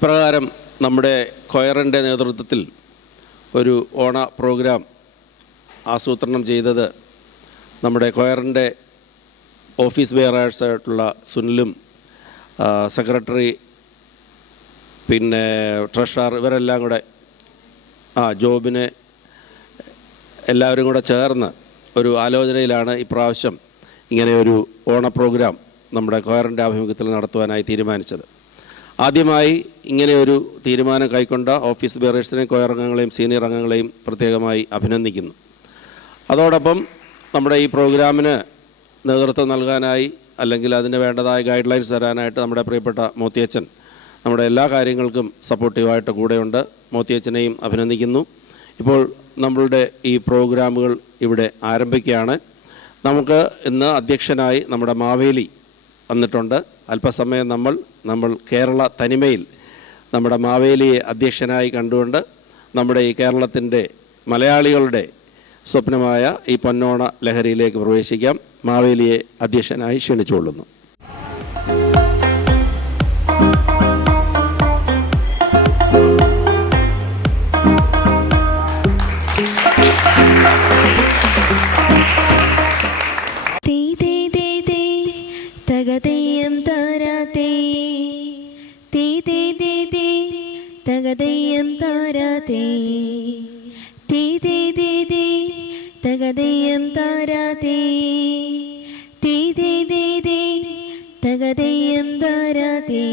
ഇപ്രകാരം നമ്മുടെ കൊയറിൻ്റെ നേതൃത്വത്തിൽ ഒരു ഓണ പ്രോഗ്രാം ആസൂത്രണം ചെയ്തത് നമ്മുടെ കൊയറിൻ്റെ ഓഫീസ് ബെയറേഴ്സായിട്ടുള്ള സുനിലും സെക്രട്ടറി പിന്നെ ട്രഷറർ ഇവരെല്ലാം കൂടെ ജോബിനെ എല്ലാവരും കൂടെ ചേർന്ന് ഒരു ആലോചനയിലാണ് ഇപ്രാവശ്യം ഇങ്ങനെ ഒരു ഓണ പ്രോഗ്രാം നമ്മുടെ കൊയറിൻ്റെ ആഭിമുഖ്യത്തിൽ നടത്തുവാനായി തീരുമാനിച്ചത്. ആദ്യമായി ഇങ്ങനെ ഒരു തീരുമാനം കൈക്കൊണ്ട ഓഫീസ് ബെയറേഴ്സിനെയും കൊയർ അംഗങ്ങളെയും സീനിയർ അംഗങ്ങളെയും പ്രത്യേകമായി അഭിനന്ദിക്കുന്നു. അതോടൊപ്പം നമ്മുടെ ഈ പ്രോഗ്രാമിന് നേതൃത്വം നൽകാനായി അല്ലെങ്കിൽ അതിന് വേണ്ടതായ ഗൈഡ് ലൈൻസ് തരാനായിട്ട് നമ്മുടെ പ്രിയപ്പെട്ട മോത്തിയച്ചൻ നമ്മുടെ എല്ലാ കാര്യങ്ങൾക്കും സപ്പോർട്ടീവായിട്ട് കൂടെയുണ്ട്. മോത്തിയച്ചനെയും അഭിനന്ദിക്കുന്നു. ഇപ്പോൾ നമ്മളുടെ ഈ പ്രോഗ്രാമുകൾ ഇവിടെ ആരംഭിക്കുകയാണ്. നമുക്ക് ഇന്ന് അധ്യക്ഷനായി നമ്മുടെ മാവേലി വന്നിട്ടുണ്ട്. അല്പസമയം നമ്മൾ കേരള തനിമയിൽ നമ്മുടെ മാവേലിയെ അധ്യക്ഷനായി കണ്ടുകൊണ്ട് നമ്മുടെ ഈ കേരളത്തിൻ്റെ മലയാളികളുടെ സ്വപ്നമായ ഈ പൊന്നോണ ലഹരിയിലേക്ക് പ്രവേശിക്കാം. മാവേലിയെ അധ്യക്ഷനായി ക്ഷണിച്ചുകൊള്ളുന്നു. തകതയ്യം താരാതേ തേ തേ തേ തേ തകതയ്യം താരാതേ തേ തേ തേ തേ തകതയ്യം താരാതേ തേ തേ തേ തേ തകതയ്യം താരാതേ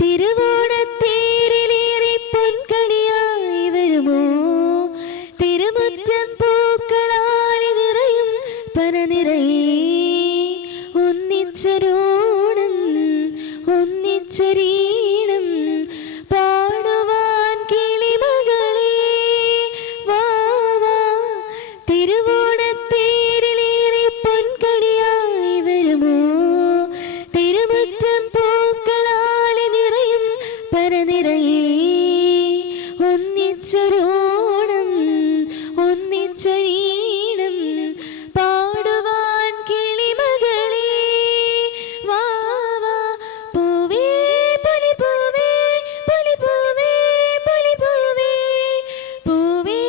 തിരുവോണത്തേരിലേറി പൊൻകണിയായി വരുമോ തിരുമുറ്റം പൂക്കളാലി നിറയും പനനിറയേ ഒന്നിച്ചൊരോണം ഒന്നിച്ചൊരീണം പാടുവാൻ കിളിമകളെ വാ വാ തിരുവോണത്തേരിലേറി പൊൻകണിയായി വരുമോ തിരുമുറ്റം പൂക്കളാലെ നിറയും പരനിറയേ ഒന്നിച്ചൊരോണം ഒന്നിച്ചൊരീണം പാടുവാൻ കിളിമകളെ വാ വാ പൂവേ പൊലിപൂവേ പൊലിപൂവേ പൊലിപൂവേ പൂവേ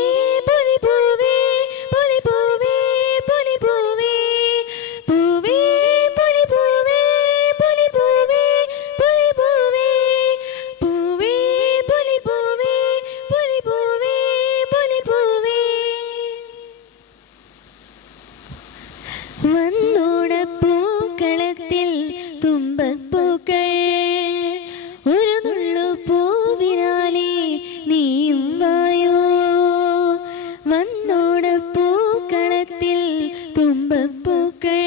പൊലിപൂവേ പൊലിപൂവേ പൊലിപൂവേ പൂവേ പൊലിപൂവേ പൊലിപൂവേ പൊലിപൂവേ പൂവേ പൊലിപൂവേ പൊലിപൂവേ പൊലിപൂവേ വന്നോടപ്പൂക്കളത്തിൽ തുമ്പപ്പൂക്കൾ ഒരു നുള്ളു പൂവിനാലേ നീയും വായോ വന്നോടപ്പൂക്കളത്തിൽ തുമ്പപ്പൂക്കൾ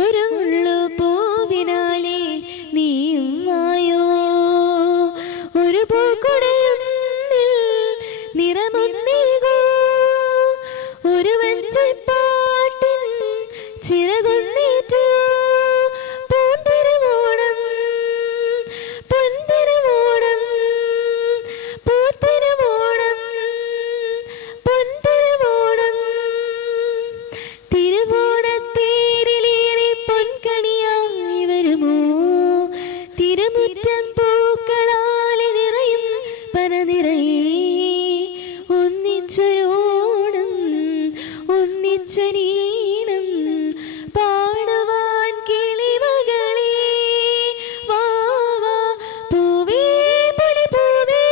ഒരു നുള്ളു പൂവിനാലേ നീയും വായോ ഒരു പൂക്കുടയുന്നിൽ നിറമൊന്നേകോ ഒരു വഞ്ചിപ്പാട്ടിൻ ചിറകൊന്നേറ്റു പൂത്തിരുവോണം പൊൻതിരുവോണം പൂത്തിരുവോണം പൊൻതിരുവോണം തിരുവോണത്തേരിലേറി പൊൻകണിയായി വരുമോ തിരുമുറ്റം പൂക്കളാലെ നിറയും പനനിറയേ ഒന്നിച്ചൊരോണം ഒന്നിച്ചൊരീണം പാടുവാൻ കിളിമകളെ വാ വാ പൂവേ പൊലിപൂവേ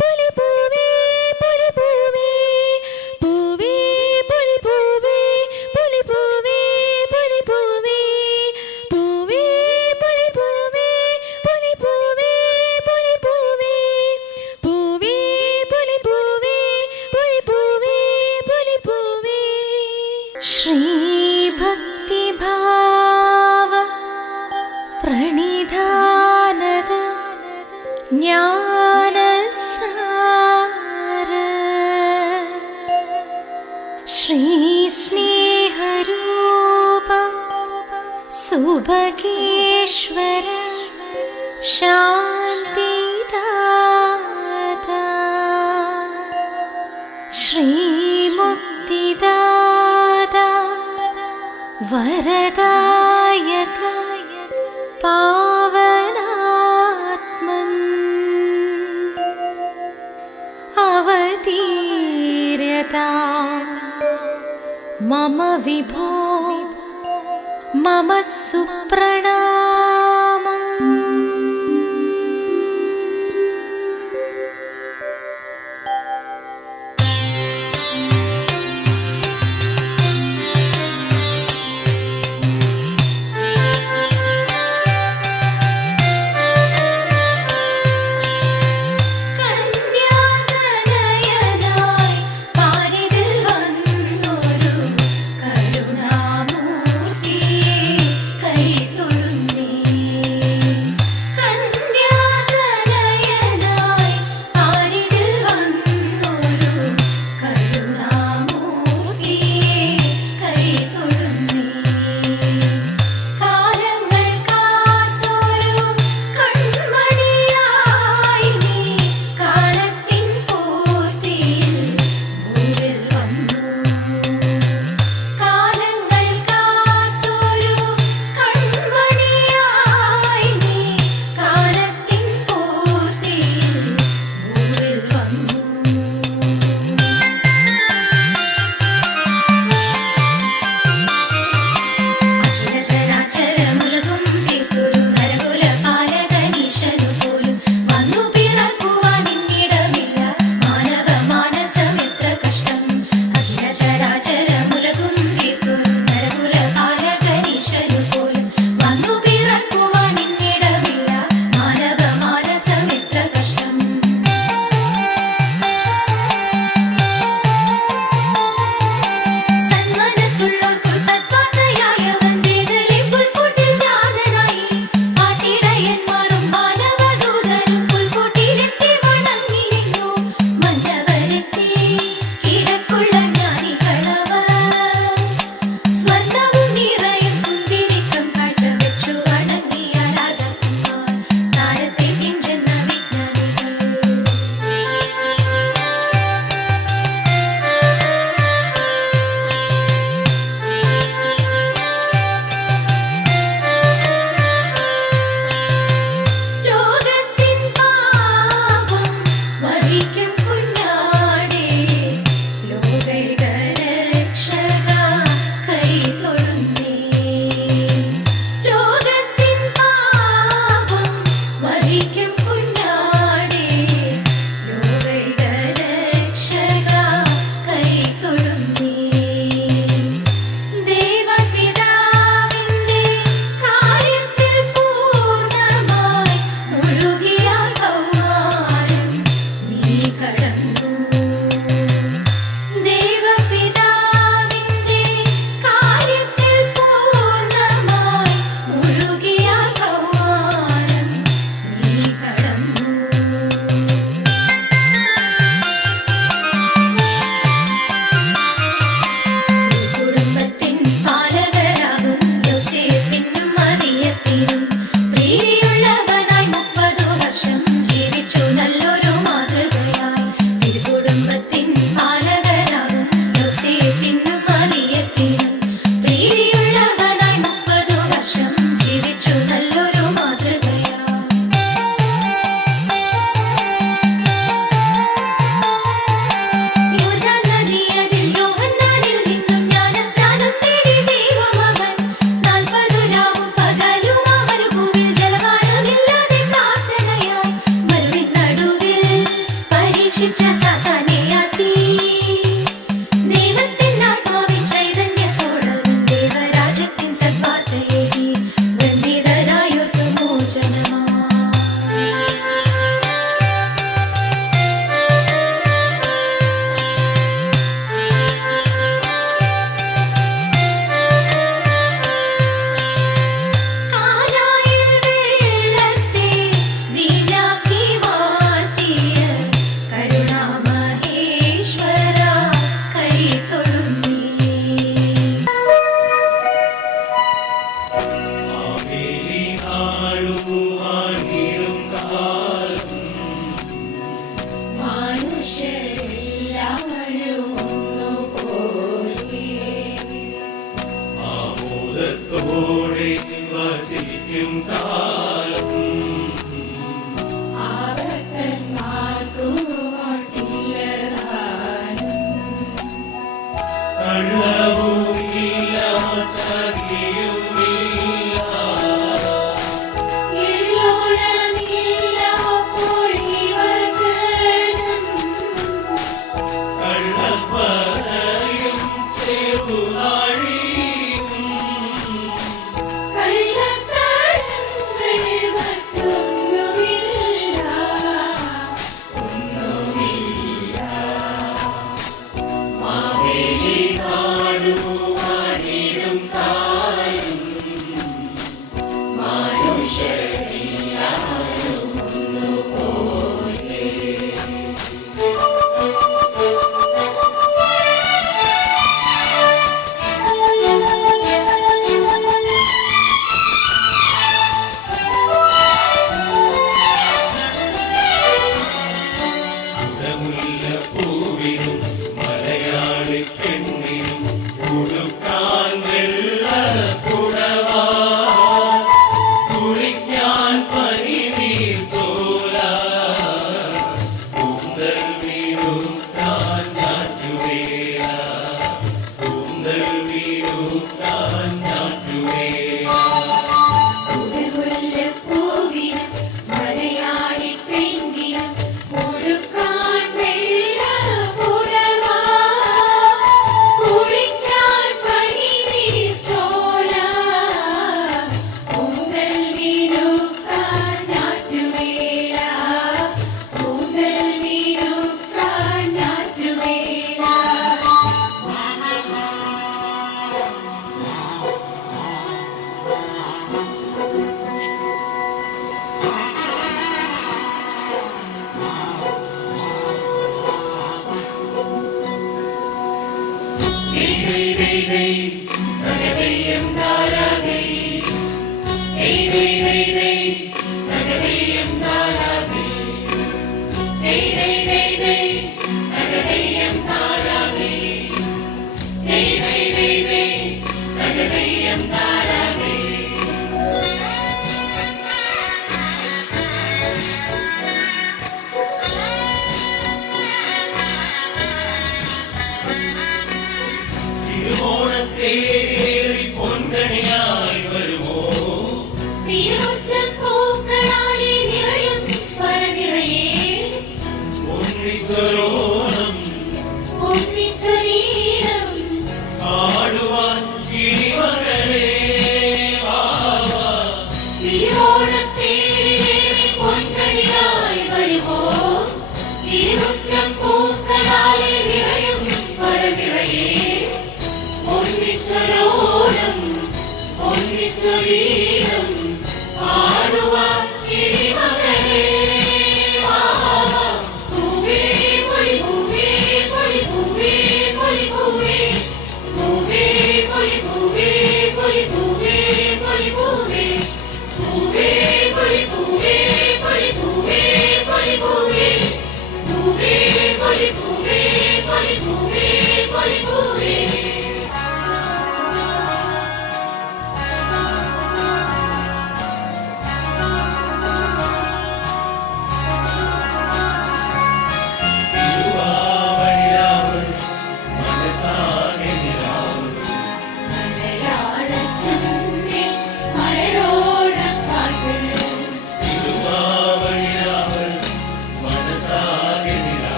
പൊലിപൂവേ പൊലിപൂവേ പൂവേ പൊലിപൂവേ പൊലിപൂവേ പൊലിപൂവേ പൂവേ പൊലിപൂവേ പൊലിപൂവേ പൊലിപൂവേ പൂവേ പൊലിപൂവേ പൊലിപൂവേ പൊലിപൂവേ ശ്രീഭക്തിഭാവ പ്രണിധാനത ജ്ഞാനസാര ശ്രീസ്നേഹരൂപ സുഭഗേശ്വര ശാന്തിദാത ശ്രീമുക്തിദാത വരദായക പാവനാത്മ पिता मम विभो मम सुप्रणामम्। കൈതൊഴുന്നേ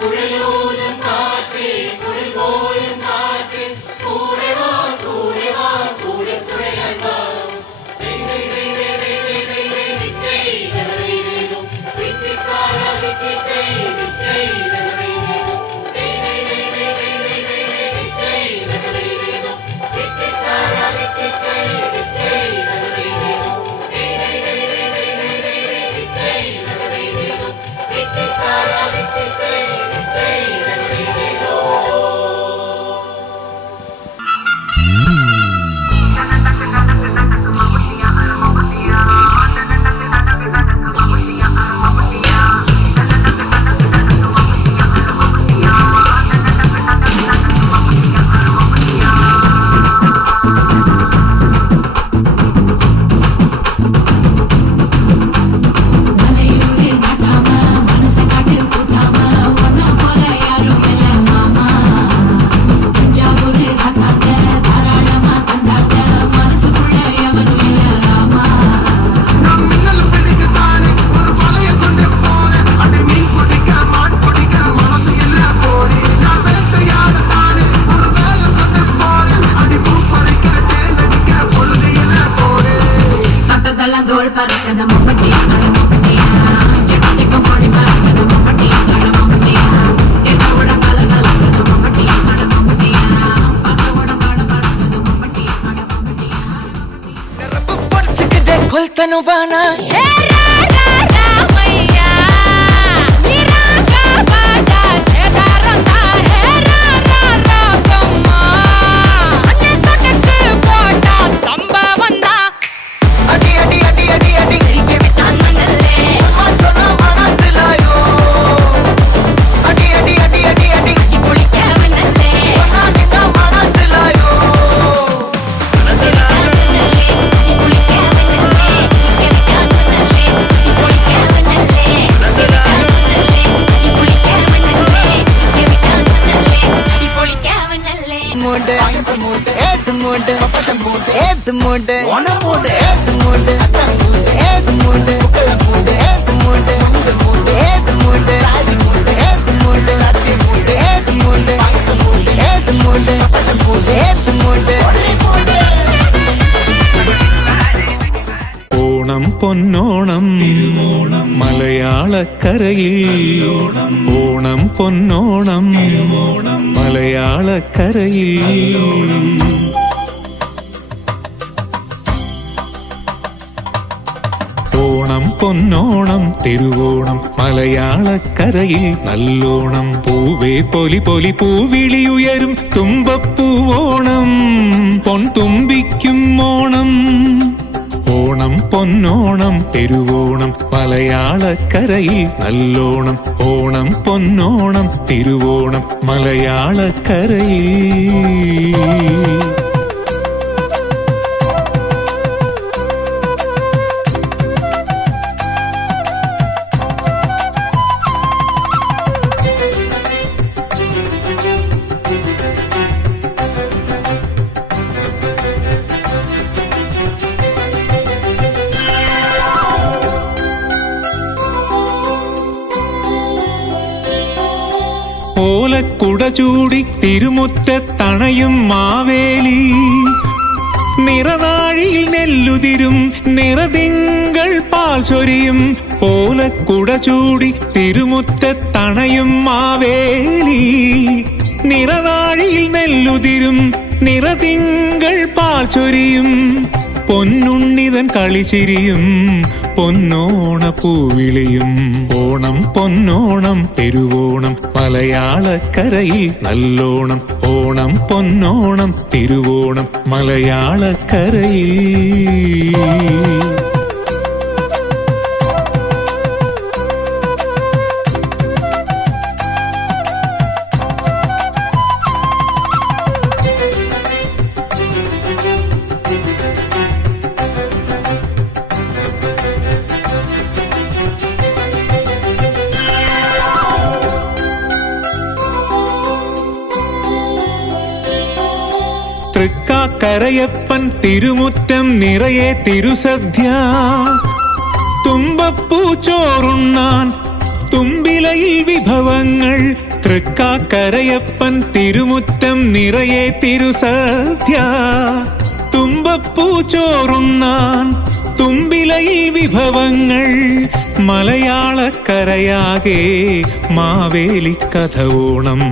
കുഴലോരം കാറ്റേ കുഴൽ പോലും കാറ്റേ ஊர்வலம் தோல் பறக்குது மம்பட்டியா அட மம்பட்டியா எட்டத்துக்கும் பொடி பறக்குது மம்பட்டியா அட மம்பட்டியா எட்டோட கலகலக்குது மம்பட்டியா அட மம்பட்டியா பக்கோட பாட பறக்குது மம்பட்டியா அட மம்பட்டியா ரப்பு பொறுச்சுக்குதே கொல்தனுவானா ഓണം പൊന്നോണം മലയാളക്കരയിൽ ഓണം പൊന്നോണം മലയാളക്കരയിൽ ഓണം പൊന്നോണം തിരുവോണം മലയാളക്കരയിൽ നല്ലോണം പൂവേ പൊലി പൊലി പൂവിളിയുയരും തുമ്പപ്പൂവോണം പൊൻതുമ്പിക്കും ഓണം ഓണം പൊന്നോണം തിരുവോണം മലയാളക്കരയിൽ നല്ലോണം ഓണം പൊന്നോണം തിരുവോണം മലയാളക്കരയിൽ ഓലക്കുട ചൂടി തിരുമുറ്റത്തണയും മാവേലി നിറനാഴിയിൽ നെല്ലുതിരും നിറതിങ്കൾ പാൽ ചൊരിയും ഓലക്കുട ചൂടി തിരുമുറ്റത്തണയും മാവേലി നിറനാഴിയിൽ നെല്ലുതിരും നിറതിങ്കൾ പാൽ ചൊരിയും പൊന്നുണ്ണിതൻ കളിച്ചിരിയും പൊന്നോണ പൂവിളിയും ഓണം പൊന്നോണം തിരുവോണം മലയാളക്കരയിൽ നല്ലോണം ഓണം പൊന്നോണം തിരുവോണം മലയാളക്കരയിൽ തൃക്കാക്കരയപ്പൻ തിരുമുറ്റം നിറയെ തിരുസദ്യ തുമ്പപ്പൂ ചോറുണ്ണാൻ തുമ്പിലയിൽ വിഭവങ്ങൾ തൃക്കാക്കരയപ്പൻ തിരുമുറ്റം നിറയെ തിരുസദ്യ തുമ്പപ്പൂ ചോറുണ്ണാൻ തുമ്പിലയിൽ വിഭവങ്ങൾ മലയാളക്കരയാകെ മാവേലിക്കഥ ഓണം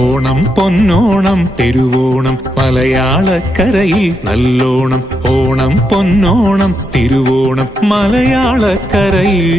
ഓണം പൊന്നോണം തിരുവോണം മലയാളക്കരയിൽ നല്ലോണം ഓണം പൊന്നോണം തിരുവോണം മലയാളക്കരയിൽ